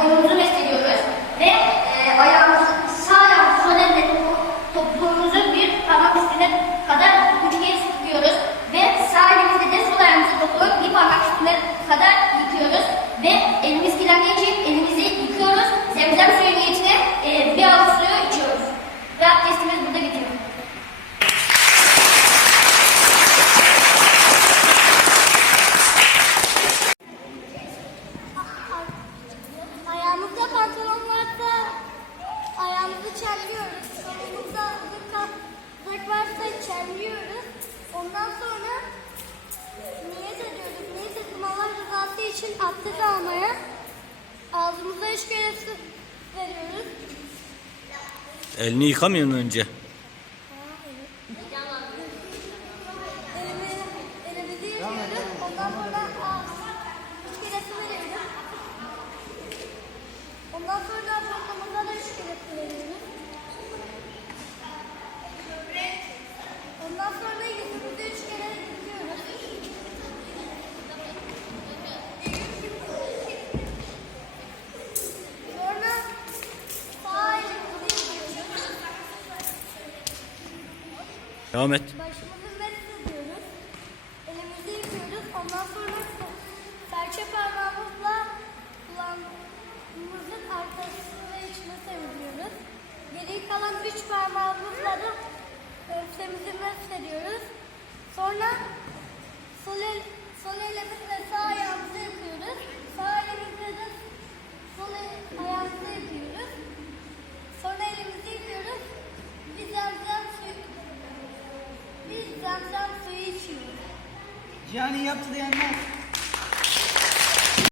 Deus abdest almaya. Ağzımıza kere su veriyoruz. Elini yıkamıyor mu önce? Elimi, elimizi yıkıyoruz. Ondan sonra ağzımıza üç kere su veriyoruz. Ondan sonra burnumuza da üç kere su veriyoruz. Ondan sonra yüzümüzü üç kere yıkıyoruz. Sonra sağ elimizi yıkıyoruz. Devam et. Başımızı ediyoruz. Elimizi yıkıyoruz. Ondan sonra serçe parmağımızla kulağımızın arkasını ve içini. Geri kalan üç parmağımızla da mesut ediyoruz. Sonra sol, el, sol elimizle sağ ayağımızı yıkıyoruz. Sağ elimizle de sol el, ayağımızı yıkıyoruz. Sonra elimizi yıkıyoruz. Bir zemzem suyu içiyoruz. Cihani yaptı diyenler.